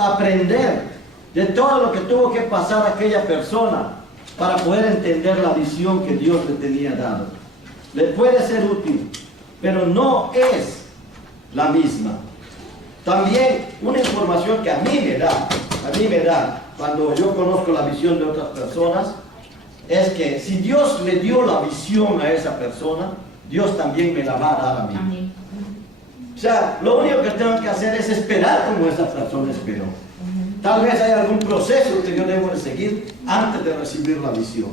aprender de todo lo que tuvo que pasar aquella persona para poder entender la visión que Dios le tenía dado. Le puede ser útil, pero no es la misma. También una información que a mí me da, cuando yo conozco la visión de otras personas, es que si Dios le dio la visión a esa persona, Dios también me la va a dar a mí. Amén. O sea, lo único que tengo que hacer es esperar como esa persona esperó. Tal vez haya algún proceso que yo debo de seguir antes de recibir la visión.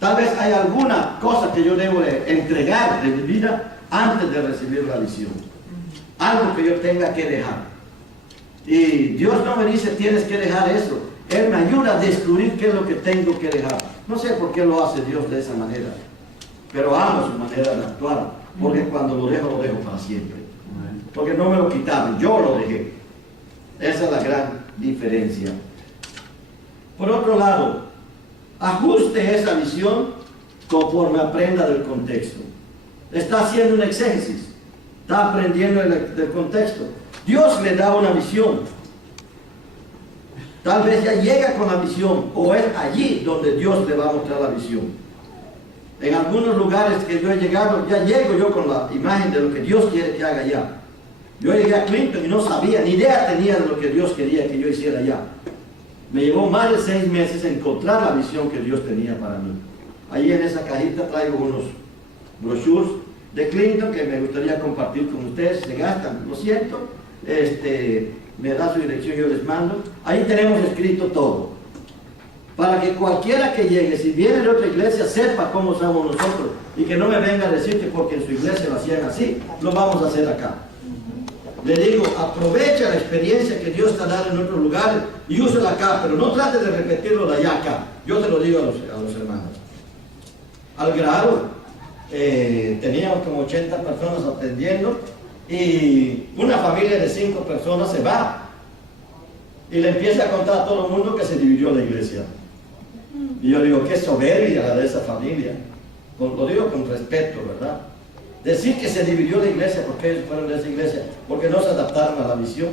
Tal vez haya alguna cosa que yo debo de entregar de mi vida antes de recibir la visión. Algo que yo tenga que dejar. Y Dios no me dice tienes que dejar eso. Él me ayuda a descubrir qué es lo que tengo que dejar. No sé por qué lo hace Dios de esa manera, pero amo su manera de actuar, porque cuando lo dejo para siempre. Porque no me lo quitaron, yo lo dejé. Esa es la gran diferencia. Por otro lado, ajuste esa visión conforme aprenda del contexto. Está haciendo un exégesis, está aprendiendo del contexto. Dios le da una visión. Tal vez ya llega con la visión, o es allí donde Dios le va a mostrar la visión. En algunos lugares que yo he llegado, ya llego yo con la imagen de lo que Dios quiere que haga allá. Yo llegué a Clinton y no sabía, ni idea tenía de lo que Dios quería que yo hiciera allá. Me llevó más de 6 meses encontrar la visión que Dios tenía para mí. Ahí en esa cajita traigo unos brochures de Clinton que me gustaría compartir con ustedes. Se gastan, lo siento. Me da su dirección, yo les mando. Ahí tenemos escrito todo. Para que cualquiera que llegue, si viene de otra iglesia, sepa cómo somos nosotros. Y que no me venga a decir que porque en su iglesia lo hacían así, lo vamos a hacer acá. Le digo, aprovecha la experiencia que Dios te ha dado en otros lugares y úsala acá, pero no trate de repetirlo de allá acá. Yo te lo digo a los hermanos. Al grado, teníamos como 80 personas atendiendo y una familia de 5 personas se va y le empieza a contar a todo el mundo que se dividió la iglesia. Y yo digo, qué soberbia la de esa familia. Lo digo con respeto, ¿verdad? Decir que se dividió la iglesia porque ellos fueron de esa iglesia, porque no se adaptaron a la visión,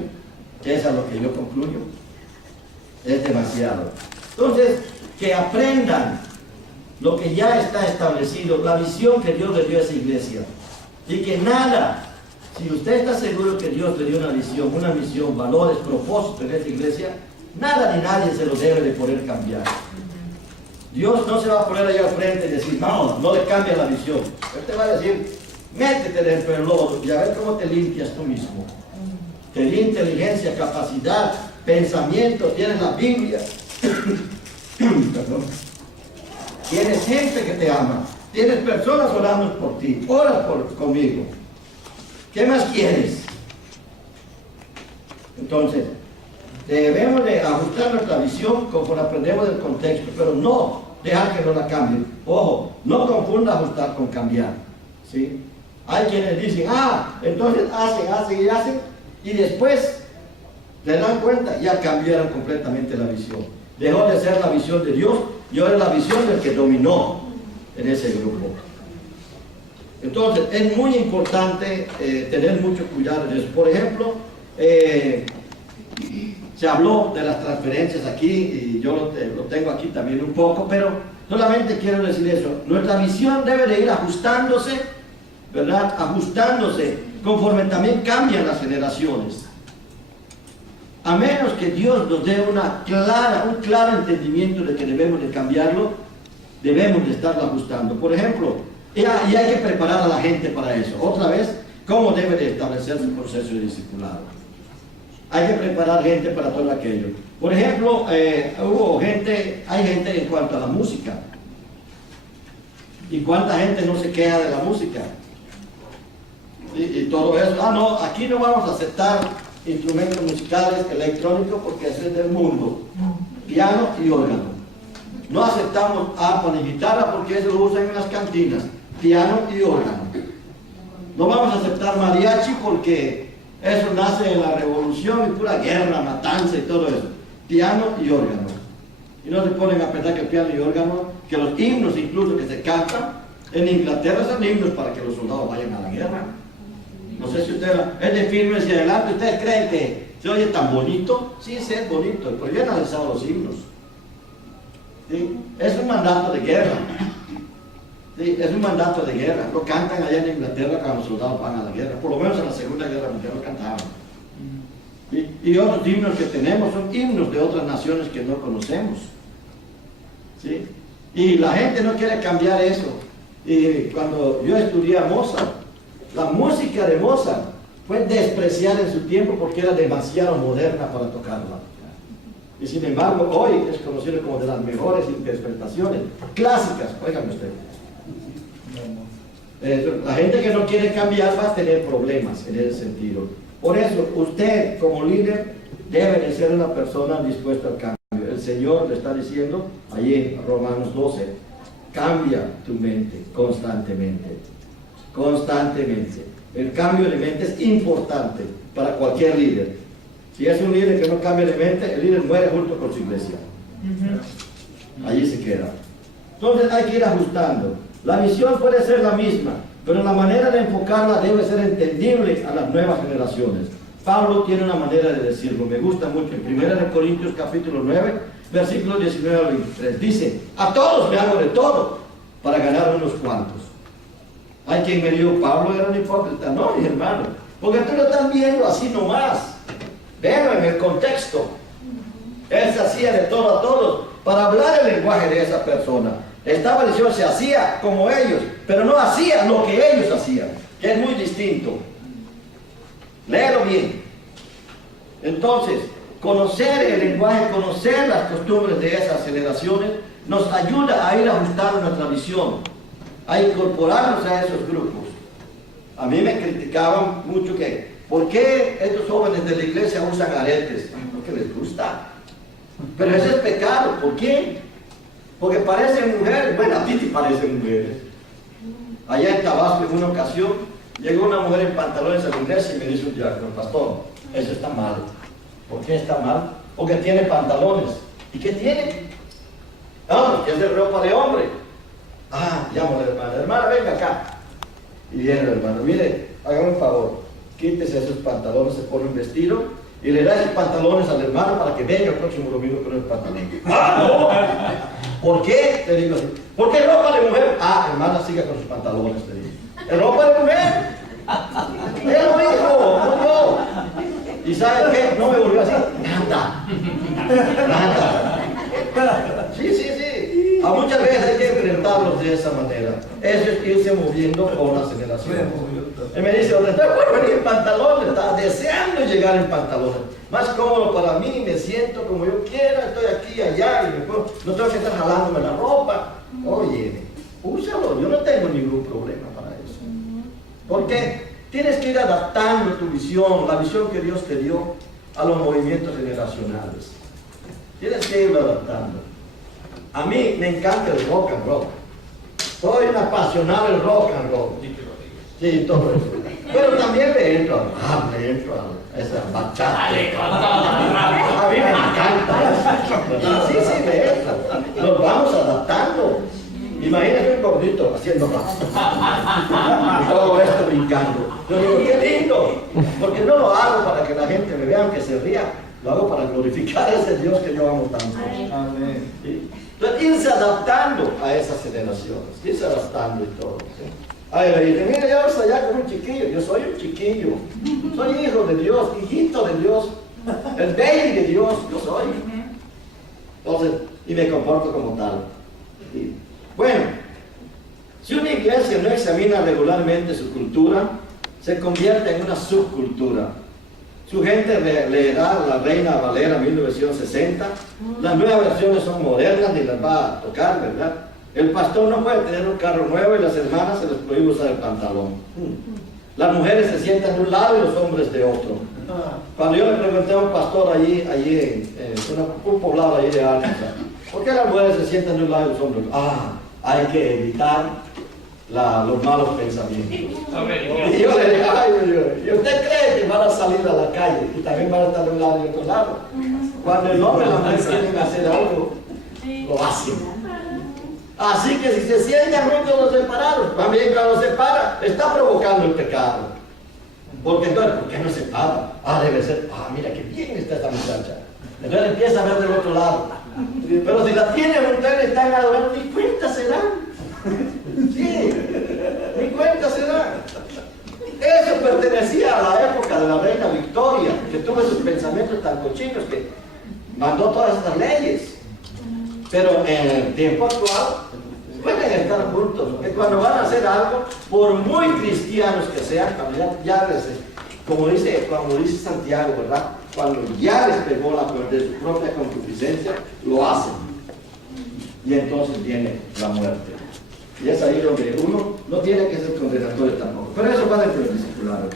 que es a lo que yo concluyo, es demasiado. Entonces, que aprendan lo que ya está establecido, la visión que Dios le dio a esa iglesia, y que nada, si usted está seguro que Dios le dio una misión, valores, propósitos en esa iglesia, nada ni nadie se lo debe de poder cambiar. Dios no se va a poner allá al frente y decir, no le cambia la visión. Él te va a decir, métete dentro del lodo y a ver cómo te limpias tú mismo. Tienes inteligencia, capacidad, pensamiento, tienes la Biblia. Perdón. Tienes gente que te ama. Tienes personas orando por ti. Ora conmigo. ¿Qué más quieres? Entonces, debemos de ajustar nuestra visión conforme aprendemos del contexto, pero no dejar que no la cambien. Ojo, no confunda ajustar con cambiar. ¿Sí? Hay quienes dicen, entonces hacen, y después se dan cuenta, ya cambiaron completamente la visión. Dejó de ser la visión de Dios y ahora es la visión del que dominó en ese grupo. Entonces, es muy importante tener mucho cuidado en eso. Por ejemplo, se habló de las transferencias aquí, y yo lo tengo aquí también un poco, pero solamente quiero decir eso. Nuestra visión debe de ir ajustándose, ¿verdad? Ajustándose conforme también cambian las generaciones. A menos que Dios nos dé un claro entendimiento de que debemos de cambiarlo, debemos de estarlo ajustando. Por ejemplo, y hay que preparar a la gente para eso. Otra vez, ¿cómo debe de establecerse el proceso de discipulado? Hay que preparar gente para todo aquello. Por ejemplo, hay gente en cuanto a la música. ¿Y cuánta gente no se queja de la música? Y todo eso. No, aquí no vamos a aceptar instrumentos musicales electrónicos porque eso es del mundo. Piano y órgano. No aceptamos arpa ni guitarra porque eso lo usan en las cantinas. Piano y órgano. No vamos a aceptar mariachi porque eso nace en la revolución y pura guerra, matanza y todo eso. Piano y órgano. Y no se ponen a pensar que piano y órgano, que los himnos incluso que se cantan en Inglaterra son himnos para que los soldados vayan a la guerra. No sé si ustedes, es de firme hacia adelante. ¿Ustedes creen ¿Se oye tan bonito? Sí, sí, es bonito, pero yo he analizado los himnos. ¿Sí? Es un mandato de guerra. Sí, es un mandato de guerra. Lo cantan allá en Inglaterra cuando los soldados van a la guerra. Por lo menos en la Segunda Guerra Mundial lo cantaban. Y otros himnos que tenemos son himnos de otras naciones que no conocemos. ¿Sí? Y la gente no quiere cambiar eso. Y cuando yo estudié a Mozart, la música de Mozart fue despreciada en su tiempo porque era demasiado moderna para tocarla. Y sin embargo, hoy es conocido como de las mejores interpretaciones clásicas. Óigame usted. La gente que no quiere cambiar va a tener problemas en ese sentido. Por eso, usted como líder debe de ser una persona dispuesta al cambio. El Señor le está diciendo allí en Romanos 12, cambia tu mente constantemente. Constantemente. El cambio de mente es importante para cualquier líder. Si es un líder que no cambia de mente, el líder muere junto con su iglesia. Allí se queda. Entonces hay que ir ajustando. La visión puede ser la misma, pero la manera de enfocarla debe ser entendible a las nuevas generaciones. Pablo tiene una manera de decirlo, me gusta mucho. En 1 Corintios capítulo 9, versículos 19 al 23, dice, a todos me hago de todo para ganar unos cuantos. Hay quien me dijo, Pablo era un hipócrita. No, mi hermano, porque tú lo estás viendo así nomás. Véanlo en el contexto. Él se hacía de todo a todos para hablar el lenguaje de esa persona. Estaba diciendo, se hacía como ellos, pero no hacía lo que ellos hacían, que es muy distinto. Léelo bien. Entonces, conocer el lenguaje, conocer las costumbres de esas generaciones, nos ayuda a ir ajustando nuestra visión, a incorporarnos a esos grupos. A mí me criticaban mucho que, ¿por qué estos jóvenes de la iglesia usan aretes? Porque les gusta. Pero ese es pecado. ¿Por qué? Porque parecen mujeres. Bueno, a ti te parecen mujeres. Allá en Tabasco, en una ocasión, llegó una mujer en pantalones a la iglesia y me dice un diácono, pastor, eso está mal. ¿Por qué está mal? Porque tiene pantalones. ¿Y qué tiene? No, que es de ropa de hombre. Ah, llamo a la hermana. Hermana, venga acá. Y viene el hermano, mire, hágame un favor, quítese esos pantalones, se pone un vestido y le da esos pantalones al hermano para que venga el próximo domingo con el pantalón. ¡Ah, no! ¿Por qué? Te digo así. ¿Por qué ropa de mujer? Ah, hermana, siga con sus pantalones, te digo. ¿Es ropa de mujer? Él lo dijo, no yo. ¿Y sabe qué? No me volvió así. Nada. Nada. Sí, sí, sí. A muchas veces hay que enfrentarlos de esa manera. Eso es irse moviendo con las generaciones. Él me dice, ¿dónde está? Bueno, venir en pantalones, estaba deseando llegar en pantalones. Más cómodo para mí, me siento como yo quiera, estoy aquí, allá, y no tengo que estar jalándome la ropa. Oye, úsalo, yo no tengo ningún problema para eso. ¿Por qué? Tienes que ir adaptando tu visión, la visión que Dios te dio, a los movimientos generacionales. Tienes que irlo adaptando. A mí me encanta el rock and roll. Soy un apasionado del rock and roll. Sí, todo eso. Pero también le entro a esa bachata. A mí me encanta. Sí, sí, le entro. Nos vamos adaptando. Imagínate un gordito haciendo y todo esto brincando. Yo digo, qué lindo. Porque no lo hago para que la gente me vea, aunque se ría. Lo hago para glorificar a ese Dios que yo amo tanto. Amén. ¿Sí? Entonces, irse adaptando a esas generaciones, irse adaptando y todo. ¿Sí? Ahí le dicen, mira, ya vas allá como un chiquillo. Yo soy un chiquillo, soy hijo de Dios, hijito de Dios, el baby de Dios, yo soy. Entonces, y me comporto como tal. ¿Sí? Bueno, si una iglesia no examina regularmente su cultura, se convierte en una subcultura. Su gente leerá la Reina Valera 1960. Las nuevas versiones son modernas y las va a tocar, ¿verdad? El pastor no puede tener un carro nuevo y las hermanas se les prohíbe usar el pantalón. Las mujeres se sientan de un lado y los hombres de otro. Cuando yo le pregunté a un pastor allí en un poblado allí de Arkansas, ¿por qué las mujeres se sientan de un lado y los hombres? Hay que evitar los malos pensamientos. Y yo le dije, ¿y usted cree que van a salir a la calle y también van a estar de un lado y de otro lado? Cuando el hombre y la mujer quieren hacer algo, lo hacen. Así que si se sientan juntos o separados, también cuando se separa, está provocando el pecado. Porque entonces, ¿por qué no se para? Ah, debe ser, mira qué bien está esta muchacha. Entonces empieza a ver del otro lado. Pero si la tienen ustedes, están adorando, ni cuenta se dan. Sí, ni cuenta se dan. Eso pertenecía a la época de la reina Victoria, que tuvo esos pensamientos tan cochinos que mandó todas estas leyes. Pero en el tiempo actual pueden estar juntos, que cuando van a hacer algo, por muy cristianos que sean, cuando como dice Santiago, ¿verdad? Cuando ya les pegó la de su propia concupiscencia, lo hacen. Y entonces viene la muerte. Y es ahí donde uno no tiene que ser condenatorio tampoco. Pero eso va dentro del discipulado.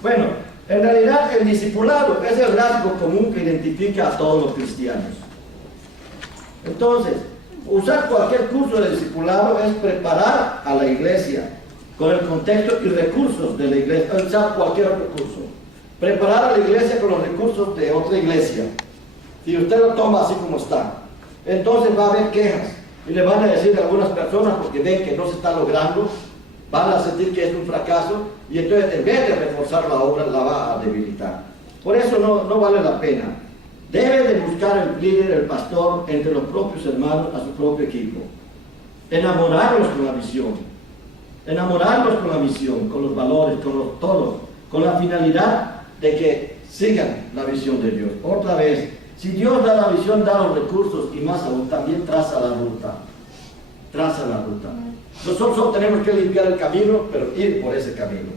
Bueno, en realidad el discipulado es el rasgo común que identifica a todos los cristianos. Entonces, usar cualquier curso de discipulado es preparar a la iglesia con el contexto y recursos de la iglesia. Usar cualquier otro curso. Preparar a la iglesia con los recursos de otra iglesia. Si usted lo toma así como está, entonces va a haber quejas. Y le van a decir a algunas personas, porque ven que no se está logrando, van a sentir que es un fracaso, y entonces en vez de reforzar la obra, la va a debilitar. Por eso no vale la pena. Debe de buscar el líder, el pastor, entre los propios hermanos, a su propio equipo. Enamorarlos con la visión. Enamorarlos con la visión, con los valores, con todo, con la finalidad de que sigan la visión de Dios. Otra vez, si Dios da la visión, da los recursos y más aún también traza la ruta. Traza la ruta. Nosotros solo tenemos que limpiar el camino, pero ir por ese camino.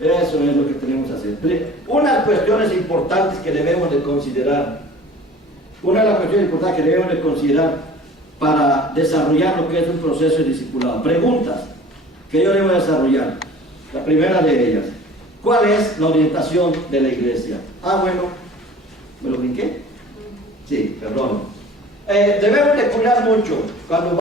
Eso es lo que tenemos que hacer. Unas cuestiones importantes que debemos de considerar. Una de las cuestiones importantes que debemos de considerar para desarrollar lo que es un proceso de discipulado. Preguntas que yo debo desarrollar. La primera de ellas. ¿Cuál es la orientación de la iglesia? Bueno, ¿me lo brinqué? Sí, perdón. Debemos de cuidar mucho cuando